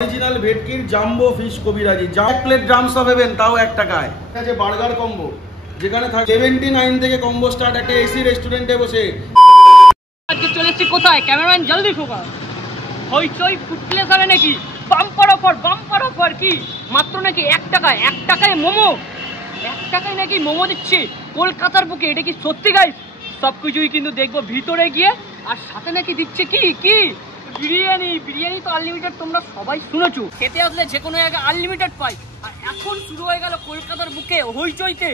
Original ভেটকির jumbo fish কবিরাজি এক plate drums পাবেন তাও 1 টাকায়। আছে বার্গার কম্বো যেখানে থাকে 79 থেকে কম্বো স্টার্ট একটা এসি রেস্টুরেন্টে বসে। আজকে চলে এসেছি কোথায়? ক্যামেরাম্যান জলদি ফোকাস। হইচই ফুড প্লেস হবে নাকি বাম্পার অফার কি মাত্র নাকি 1 টাকায় মোমো 1 টাকায় নাকি মোমো দিচ্ছে কলকাতার বুকে। এটা কি সত্যি গাইস? সব কিছুই কিন্তু দেখবো ভিতরে গিয়ে। আর সাথে নাকি দিচ্ছে কি বিরিয়ানি তো আনলিমিটেড, তোমরা সবাই শুনেছো। খেতে আসলে যে কোনো জায়গায় আনলিমিটেড পাই। আর এখন শুরু হয়ে গেল কলকাতার বুকে হইচইতে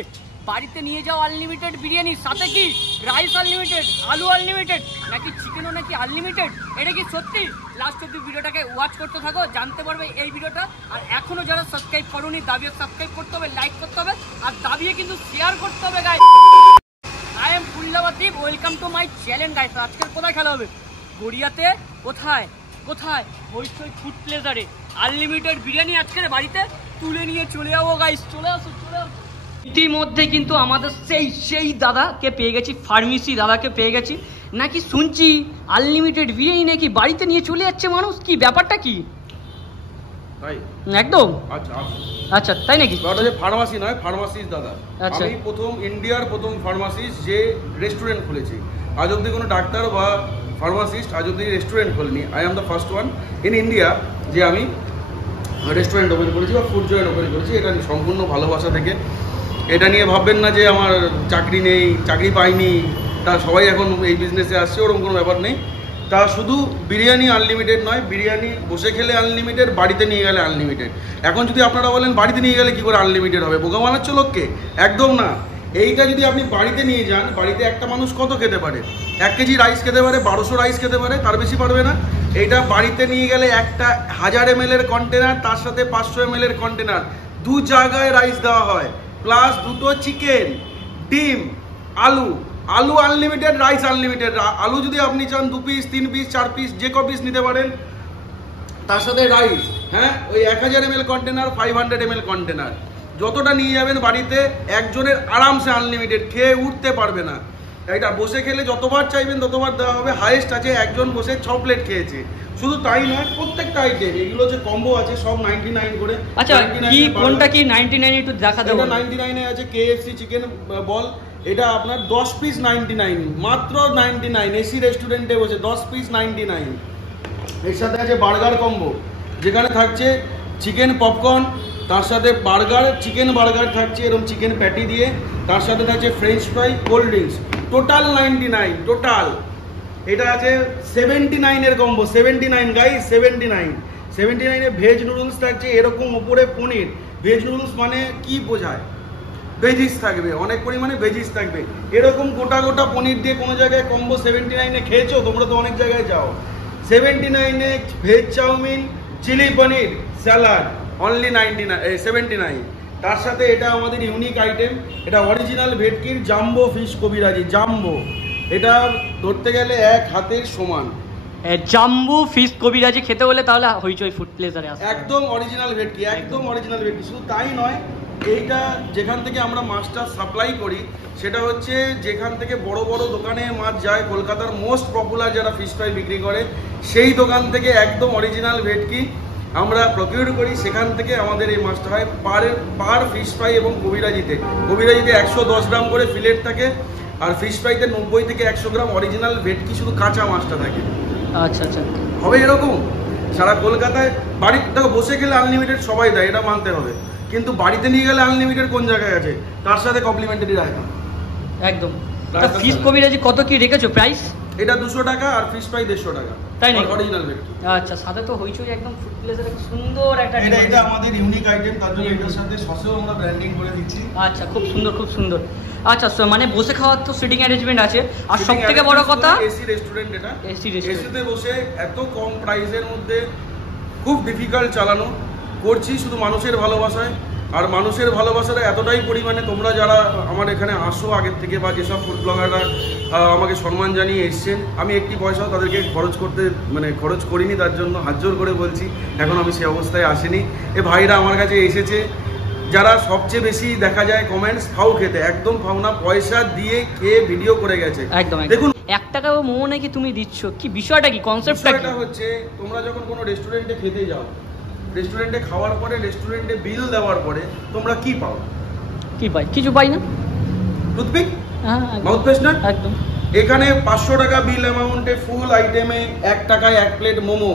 বাড়িতে নিয়ে যাও আনলিমিটেড বিরিয়ানি, সাথে কি রাইস আনলিমিটেড, আলু আনলিমিটেড, নাকি চিকেনও নাকি আনলিমিটেড। এটা কি সত্যি? লাস্ট অব্দি ভিডিওটাকে ওয়াচ করতে থাকো, জানতে পারবে এই ভিডিওটা। আর এখনো যারা সাবস্ক্রাইব করোনি দাবিয়ে সাবস্ক্রাইব করতে হবে, লাইক করতে হবে, আর দাবিয়ে কিন্তু শেয়ার করতে হবে guys. I am Phullabadi, welcome to my channel guys. আজকের কোথায় খেলা হবে? গড়িয়াতে। কোথায় হইচই ফুড প্লেজারে আনলিমিটেড বিরিয়ানি আজকের বাড়িতে তুলে নিয়ে চলে যাবো গাইস। চলে আসো। ইতিমধ্যে কিন্তু আমাদের সেই দাদাকে পেয়ে গেছি, ফার্মেসি দাদাকে পেয়ে গেছি। নাকি শুনছি আনলিমিটেড বিরিয়ানি নাকি বাড়িতে নিয়ে চলে যাচ্ছে মানুষ। কি ব্যাপারটা কি? তাই একদম আচ্ছা তাই নাকি? ফার্মাসি নয়, ফার্মাসিস্ট দাদা। আমি ইন্ডিয়ার প্রথম ফার্মাসিস্ট যে রেস্টুরেন্ট খুলেছি। আজ অব্দি কোনো ডাক্তার বা ফার্মাসিস্ট আজ অব্দি রেস্টুরেন্ট খোলেনি। I am the first one in India যে আমি রেস্টুরেন্ট ওপেন করেছি বা ফুড জয়েন্ট ওপেন করেছি। এটা সম্পূর্ণ ভালোবাসা থেকে। এটা নিয়ে ভাববেন না যে আমার চাকরি নেই, চাকরি পাইনি, তা সবাই এখন এই বিজনেসে আসছে, ওরকম কোনো ব্যাপার নেই। তা শুধু বিরিয়ানি আনলিমিটেড নয়, বিরিয়ানি বসে খেলে আনলিমিটেড, বাড়িতে নিয়ে গেলে আনলিমিটেড। এখন যদি আপনারা বলেন বাড়িতে নিয়ে গেলে কী করে আনলিমিটেড হবে, বোকা বানাচ্ছ লোককে? একদম না। এইটা যদি আপনি বাড়িতে নিয়ে যান, বাড়িতে একটা মানুষ কত খেতে পারে? 1 কেজি রাইস খেতে পারে, 1200 রাইস খেতে পারে, তার বেশি পারবে না। এইটা বাড়িতে নিয়ে গেলে একটা 1000 ml এর কন্টেনার, তার সাথে 500 ml এর কন্টেনার, 2 জায়গায় রাইস দেওয়া হয়, প্লাস 2টো চিকেন, ডিম, আলু আনলিমিটেড, রাইস আনলিমিটেড। আলু যদি আপনি চান 2 পিস, 3 পিস, 4 পিস, যে ক পিস নিতে পারেন, তার সাথে রাইস। হ্যাঁ, ওই 1000 ml কন্টেনার, 500 ml কন্টেনার, যতটা নিয়ে যাবেন বাড়িতে একজনের আরামসে আনলিমিটেড, খেয়ে উঠতে পারবে না। এটা বসে খেলে যতবার চাইবেন ততবার দেওয়া হবে। হাইয়েস্ট আছে একজন বসে 6 প্লেট খেয়েছে। শুধু তাই নয়, প্রত্যেকটা আইটেম এগুলো যে কম্বো আছে সব 99 করে। আচ্ছা, কি কোনটা কি 99 একটু দেখা দাও। এটা 99 এ আছে KFC চিকেন বল, এটা আপনার 10 পিস 99, মাত্র 99। এসি রেস্টুরেন্টে বসে 10 পিস 99। এর সাথে আছে বার্গার কম্বো যেখানে থাকছে চিকেন পপকর্ন, তার সাথে বার্গার, চিকেন বার্গার থাকছে এরকম চিকেন প্যাটি দিয়ে, তার সাথে থাকছে French fry, cold drinks, total 99 total. এটা আছে 79 এর কম্বো, 79 গাইস, 79 এ ভেজ নুডলস থাকছে এরকম উপরে পনির। ভেজ নুডলস মানে কি বোঝায়? ভেজিস থাকবে, অনেক পরিমাণে ভেজিস থাকবে। এরকম গোটা পনির দিয়ে কোনো জায়গায় কম্বো 79 এ খেয়েছো? তোমরা তো অনেক জায়গায় যাও। 79 এ veg chowmein, chilli paneer, salad, only 79। তার সাথে এটা আমাদের ইউনিক আইটেম, এটা অরিজিনাল ভেটকির জাম্বো ফিশ কবিরাজি। জাম্বো, এটা ধরতে গেলে 1 হাতের সমান। জাম্বো ফিশ কবিরাজি খেতে হলে তাহলে হইচই ফুড প্লেজারে আসবে। একদম অরিজিনাল ভেটকি, একদম অরিজিনাল ভেটকি। শুধু তাই নয়, এইটা যেখান থেকে আমরা মাছটা সাপ্লাই করি সেটা হচ্ছে যেখান থেকে বড় দোকানে মাছ যায়, কলকাতার মোস্ট পপুলার যারা ফিশ ফ্রাই বিক্রি করে সেই দোকান থেকে একদম অরিজিনাল ভেটকি আমরা প্রকিউর করি। সেখান থেকে আমাদের এই মাছটা হয় পার ফিশ ফ্রাই। এবং কবিরাজিতে 110 গ্রাম করে ফিলেট থাকে, আর ফিশ ফ্রাইতে 90 থেকে 100 গ্রাম অরিজিনাল ভেটকি, শুধু কাঁচা মাছটা থাকে। আচ্ছা হবে এরকম সারা কলকাতায়। বাড়িতে বসে গেলে আনলিমিটেড সবাই দেয়, এটা মানতে হবে, কিন্তু বাড়িতে নিয়ে গেলে আনলিমিটেড কোন জায়গায় আছে? তার সাথে কমপ্লিমেন্টারি রাখা। একদম। ফিশ কবিরাজি কত কি রেখেছো প্রাইস? এটা 200 টাকা আর ফিশ ফ্রাই 150 টাকা। তাই নাকি? অরিজিনাল ভেটকি। আচ্ছা, সাথে তো হইচই একদম ফুড প্লেজারে সুন্দর একটা এটা আমাদের ইউনিক আইটেম, তার জন্য এটার সাথে সসও আমরা ব্র্যান্ডিং করে দিচ্ছি। আচ্ছা, খুব সুন্দর। আচ্ছা, মানে বসে খাওয়ার তো সিটিং অ্যারেঞ্জমেন্ট আছে। আর সবথেকে বড় কথা এসি রেস্টুরেন্ট। এটা এসিতে বসে এত কম প্রাইসের মধ্যে খুব ডিফিকাল্ট চালানো করছি শুধু মানুষের ভালোবাসায়। আর মানুষের ভালোবাসাটা এতটাই পরিমাণে, তোমরা যারা আমার এখানে আসো আগের থেকে বা যেসব ফুড ব্লগাররা আমাকে সম্মান জানিয়ে এসছেন, আমি একটি পয়সাও তাদেরকে খরচ করিনি। তার জন্য হাত জোর করে বলছি, এখন আমি সে অবস্থায় আসিনি। এ ভাইরা আমার কাছে এসেছে যারা সবচেয়ে বেশি দেখা যায় কমেন্টস ফাউ খেতে, একদম ফাউ না, পয়সা দিয়ে খেয়ে ভিডিও করে গেছে। একদম দেখুন, 1 টাকা মোমো নাকি তুমি দিচ্ছ, কি বিষয়টা কি, কনসেপ্টটা কি? হচ্ছে তোমরা যখন কোনো রেস্টুরেন্টে খেতে যাও, রেস্টুরেন্টে খাওয়ার পরে, রেস্টুরেন্টে বিল দেওয়ার পরে তোমরা কি পাও? কি পাই? কিছু পাই না। টুথপিক, হ্যাঁ, মাউথ ফ্রেশনার। একদম। এখানে 500 টাকা বিল অ্যামাউন্টে ফুল আইটেমে 1 টাকায় 1 প্লেট মোমো।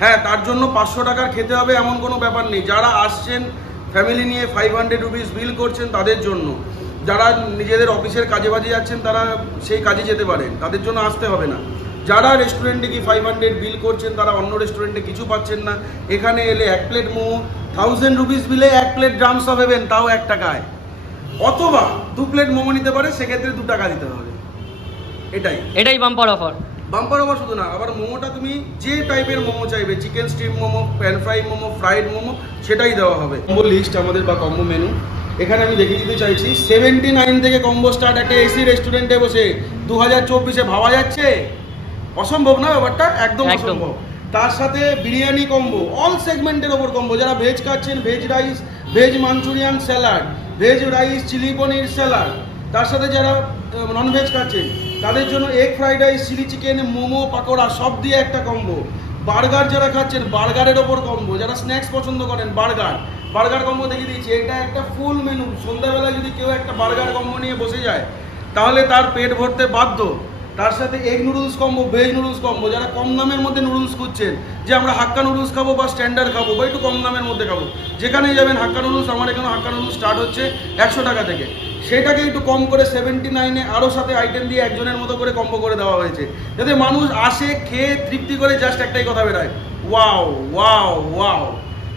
হ্যাঁ, তার জন্য 500 টাকার খেতে হবে এমন কোনো ব্যাপার নেই। যারা আসছেন ফ্যামিলি নিয়ে 500 রুপিস বিল করছেন তাদের জন্য, যারা নিজেদের অফিসের কাজে বাজে যাচ্ছেন তারা সেই কাজে যেতে পারেন, তাদের জন্য আসতে হবে না। যারা রেস্টুরেন্টে কি 500 বিল করছেন তারা অন্য রেস্টুরেন্টে কিছু পাচ্ছেন না, এখানে এলে 1 প্লেট মোমো 1000 রুপিস বিলে 1 প্লেট ড্রামস অফ হেভেন, তাও 1 টাকায়। অথবা 2 প্লেট মোমো নিতে পারে, সেক্ষেত্রে 2 টাকা দিতে হবে। এটাই বাম্পার অফার। বাম্পার অফার শুধু না, আবার মোমোটা তুমি যে টাইপের মোমো চাইবে, chicken steam momo, pan fry momo, fried momo, সেটাই দেওয়া হবে। কম্বো লিস্ট আমাদের বা কম্বো মেনু এখানে আমি দেখিয়ে দিতে চাইছি। 79 থেকে কম্বো স্টার্ট। একটা এসি রেস্টুরেন্টে বসে 2024-এ ভাবা যাচ্ছে? অসম্ভব না ব্যাপারটা, একদম অসম্ভব। তার সাথে বিরিয়ানি কম্বো, অল সেগমেন্টের ওপর কম্বো। যারা ভেজ খাচ্ছেন, veg rice, veg manchurian salad, veg rice, chilli paneer salad. তার সাথে যারা ননভেজ খাচ্ছেন তাদের জন্য egg fried rice, chilli chicken, momo, pakora সব দিয়ে একটা কম্বো। বার্গার যারা খাচ্ছেন, বার্গারের ওপর কম্বো। যারা স্ন্যাক্স পছন্দ করেন, বার্গার কম্বো দেখিয়ে দিয়েছি। এটা একটা ফুল মেনু। সন্ধ্যাবেলা যদি কেউ একটা বার্গার কম্বো নিয়ে বসে যায় তাহলে তার পেট ভরতে বাধ্য। তার সাথে egg noodles combo, veg noodles combo. যারা কম দামের মধ্যে নুডলস খুঁজছেন, যে আমরা হাক্কা নুডলস খাবো বা স্ট্যান্ডার্ড খাবো বা একটু কম দামের মধ্যে খাবো, যেখানেই যাবেন হাক্কা নুডলস, আমার এখানে হাক্কা নুডলস স্টার্ট হচ্ছে 100 টাকা থেকে। সেটাকে একটু কম করে 79-এ আরও সাথে আইটেম দিয়ে একজনের মতো করে কম্বো করে দেওয়া হয়েছে, যাতে মানুষ আসে, খেয়ে তৃপ্তি করে জাস্ট একটাই কথা বেরোয়, ওয়াও ওয়াও ওয়াও।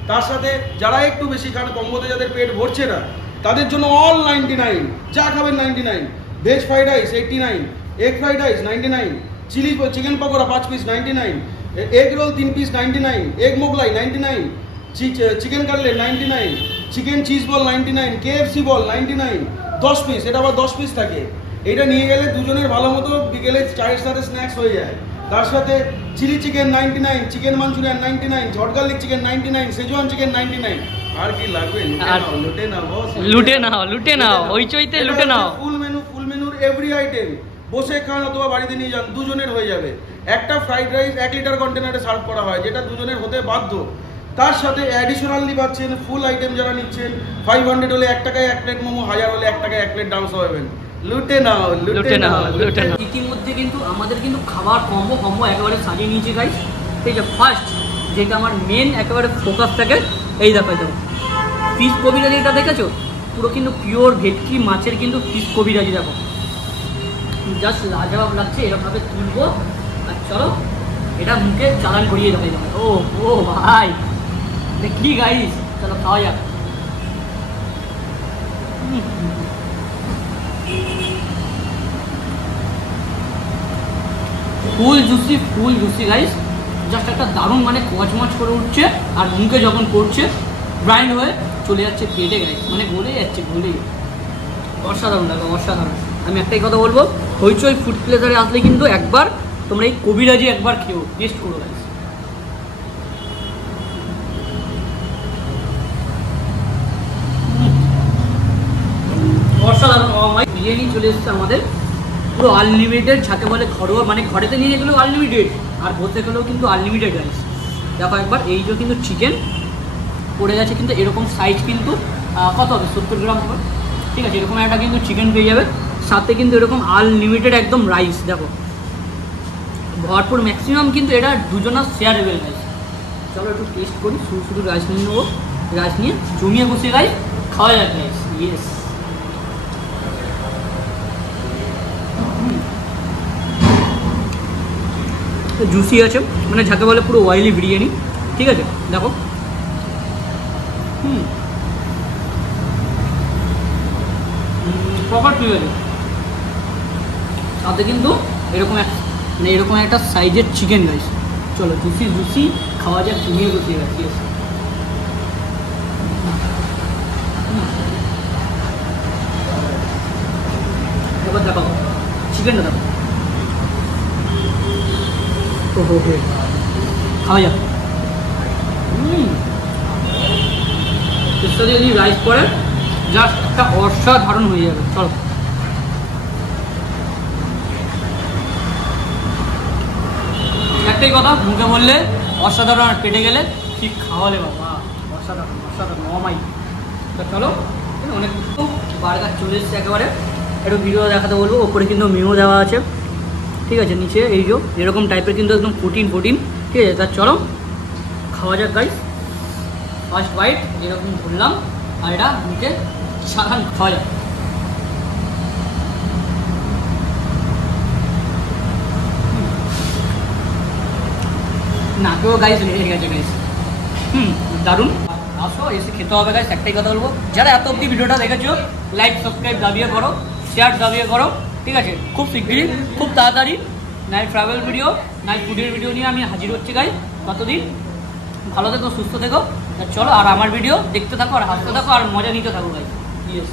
তার সাথে যারা একটু বেশি খান, কম্বোতে যাদের পেট ভরছে না, তাদের জন্য অল 99, যা খাবেন 99। Veg fried rice 89, egg fried rice 99, chilli chicken pakora 5 piece 99, egg roll 3 piece 99, egg Mughlai 99, chicken cutlet 99, chicken cheese ball 99, KFC ball 99, 10 piece. এটা আবার 10 পিস থাকে। এটা নিয়ে গেলে দুজনের ভালো মতো বিকেলে চায়ের সাথে স্ন্যাক্স হয়ে যায়। তার সাথে chilli chicken 99, chicken manchurian 99, hot garlic chicken 99, schezwan chicken 99। আর কি লাগবে? লুটে নাও ওই চইতে লুটে নাও। ফুল মেনুর এভরি আইটেম বসে খান অথবা বাড়িতে নিয়ে যান, দুজনের হয়ে যাবে। একটা ফ্রাইড রাইস 1 লিটার কন্টেনারে সার্ভ করা হয়, যেটা দুজনের হতে বাধ্য। তার সাথে অ্যাডিশনালি পাচ্ছেন ফুল আইটেম যারা নিচ্ছেন, 500 হলে 1 টাকায় 1 প্লেট মোমো, 1000 হলে 1 টাকায় 1 প্লেট ডান্স হবেন। লুটে নাও। ইতিমধ্যে কিন্তু আমাদের কিন্তু খাবার কম্বো একেবারে সাজিয়ে নিয়েছি গাইস। ঠিক আছে, ফার্স্ট যেটা আমার মেন একেবারে ফোকাস থাকে, এই দেখো ফিশ কবিরাজি। এটা দেখেছো? পুরো কিন্তু পিওর ভেটকি মাছের কিন্তু ফিশ কবিরাজি। দেখো জাস্ট লাজবাব লাগছে। এরকমভাবে তুলবো আর চলো এটা মুখে চালান করিয়ে দেবে। ও ভাই দেখি গাইস, চলো খাওয়া যাক। ফুল জুসি গাইস, জাস্ট একটা দারুণ মানে কচমচ করে উঠছে, আর মুখে যখন পড়ছে গ্রাইন্ড হয়ে চলে যাচ্ছে পেটে গাইস, মানে গলে যাচ্ছে। অসাধারণ লাগে, অসাধারণ। আমি একটাই কথা বলবো, হইচই ফুড প্লেজারে আসলে কিন্তু একবার তোমরা এই কবিরাজি একবার খেও, টেস্ট করো গাইস। অসাধারণ। বিরিয়ানি চলে এসছে আমাদের, পুরো আনলিমিটেড, যাকে বলে ঘরোয়া, মানে ঘরেতে নিয়ে গেলেও আনলিমিটেড আর বসে গেলেও কিন্তু আনলিমিটেড রাইস। দেখো একবার, এই যে কিন্তু চিকেন পড়ে গেছে, কিন্তু এরকম সাইজ কিন্তু কত হবে, 70 গ্রাম হবে। ঠিক আছে, এরকম একটা কিন্তু চিকেন পেয়ে যাবে, সাথে কিন্তু এরকম আনলিমিটেড একদম রাইস। দেখো ভরপুর, ম্যাক্সিমাম কিন্তু এটা দুজনের শেয়ারেবেল রাইস। চলো একটু টেস্ট করি। শুধু রাইস নিয়ে নেবো, রাইস নিয়ে জমিয়ে বসে গাইস খাওয়া যাক রাইস। ইয়েস, জুসি আছে, মানে যাকে বলে পুরো অয়েলি বিরিয়ানি। ঠিক আছে, দেখো প্রপার ঠিক আছে। সাথে কিন্তু এরকম মানে এরকম একটা সাইজের চিকেন রাইস। চলো জুসি খাওয়া যাক, জমিয়ে বসে গেছি। এবার দেখো চিকেনটা, দেখো খাওয়া যাক। এর সাথে যদি রাইস পড়ে জাস্ট একটা অসাধারণ হয়ে যাবে। চলো একটাই কথা, মুখে বললে অসাধারণ আর পেটে গেলে কি খাওয়ালে বাবা, অসাধারণ অসাধারণ অমাই। তো চলো, অনেক বার্গার চলে এসছে একেবারে, একটু ভিডিও দেখাতে বলবো। ওপরে কিন্তু মেনু দেওয়া আছে, ঠিক আছে, নিচে এই যে এরকম টাইপের কিন্তু একদম প্রোটিন, ঠিক আছে। তা চলো খাওয়া যাক গাইস। ফার্স্ট বাইট এরকম ধরলাম, আর এটা নিচে সাধারণ খাওয়া যাক। নাকেও গাইস লেগে গেছে গাইস, দারুণ। আসো এসে খেতে হবে গাইস। একটাই কথা বলবো, যারা এত অব্দি ভিডিওটা দেখেছো, লাইক সাবস্ক্রাইব দাবিয়ে করো, শেয়ার দাবিয়ে করো, ঠিক আছে। খুব শিগগিরই, খুব তাড়াতাড়ি নাইট ট্রাভেল ভিডিও, নাইট ফুডের ভিডিও নিয়ে আমি হাজির হচ্ছি গাইস। ততদিন ভালো থেকো, সুস্থ থেকো। চলো, আর আমার ভিডিও দেখতে থাকো, আর হাসতে থাকো, আর মজা নিতে থাকো গাইস। ইয়েস।